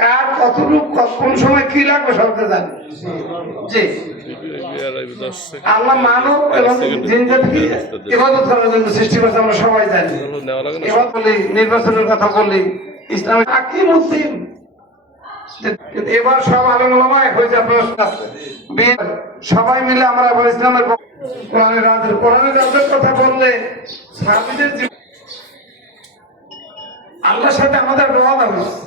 কার কতটুকু কোন সময় কি লাগবে সবটা জানি। জি, আল্লাহ মানব এবং জিন জাতিকে ইবাদত করার জন্য সৃষ্টি করেছে, আমরা সবাই জানি। এবার বলি নির্বাচনের কথা বলি, ইসলামের কি মুসলিম এবার সব আলেম ওলামা এক হয়েছে। আপনারা সবাই মিলে আমরা এবার ইসলামের কোরআনের রাজের কথা বললে সাহাবীদের আল্লাহর সাথে আমাদের ওয়াদা হয়েছে।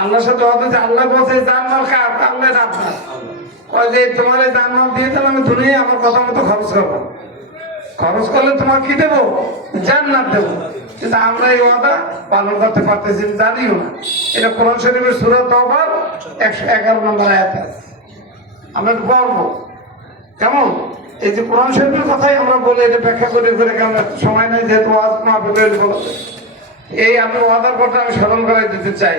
আল্লাহর সাথে ওয়াদা হয়েছে, আল্লাহ বলছে জানমাল কার, আল্লাহ আপনার কয় যে তোমার এই জানমাল দিয়ে দিলে আমি দুনিয়ায় আমার কথা মতো খরচ করবো, খরচ করলে তোমার কি দেবো? জান্নাত দেবো। কিন্তু আমরা এই ওয়াদা পালন করতে পারতেছি জানিও না। এটা কোরআন শরীফের সূরা তাওবার 111 নম্বর আয়াতে আছে। আমরা পড়বো কেমন এই যে কোরআন শরীফের কথাই আমরা বলে এটা ব্যাখ্যা করে করে আমরা সময় নেই, যেহেতু ওয়াজ না বলে এই আমি ওয়াদার কথা আমি স্মরণ করাই দিতে চাই।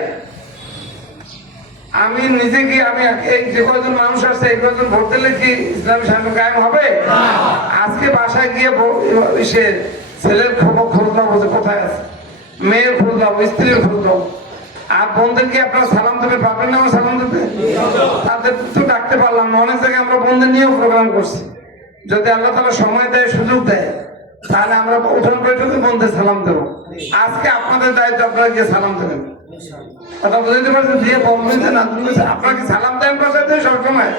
আমি নিজে কি আমি এই যে কয়জন মানুষ আসছে এই কয়জন ভোট দিলে কি ইসলামী শাসন কায়েম হবে? আজকে বাসায় গিয়ে সে ছেলের খোঁজ নেবো যে কোথায় আছে, মেয়ের খোঁজ নেবো, স্ত্রীর খোঁজ নেবো। আর বোনদের কি আপনারা সালাম দেবে পারবেন না? আমার সালাম দিতে তাদের তো ডাকতে পারলাম না। অনেক জায়গায় আমরা বোনদের নিয়েও প্রোগ্রাম করছি। যদি আল্লাহ তাআলা সময় দেয়, সুযোগ দেয়, তাহলে আমরা উঠান বৈঠকে বোনদের সালাম দেবো। আজকে আপনাদের দায়িত্ব, আপনারা গিয়ে সালাম দেবেন। কথা বুঝতে পারছেন? দিয়ে বলবেন যে না আপনারা কি সালাম দেন বাসাতে সবসময়?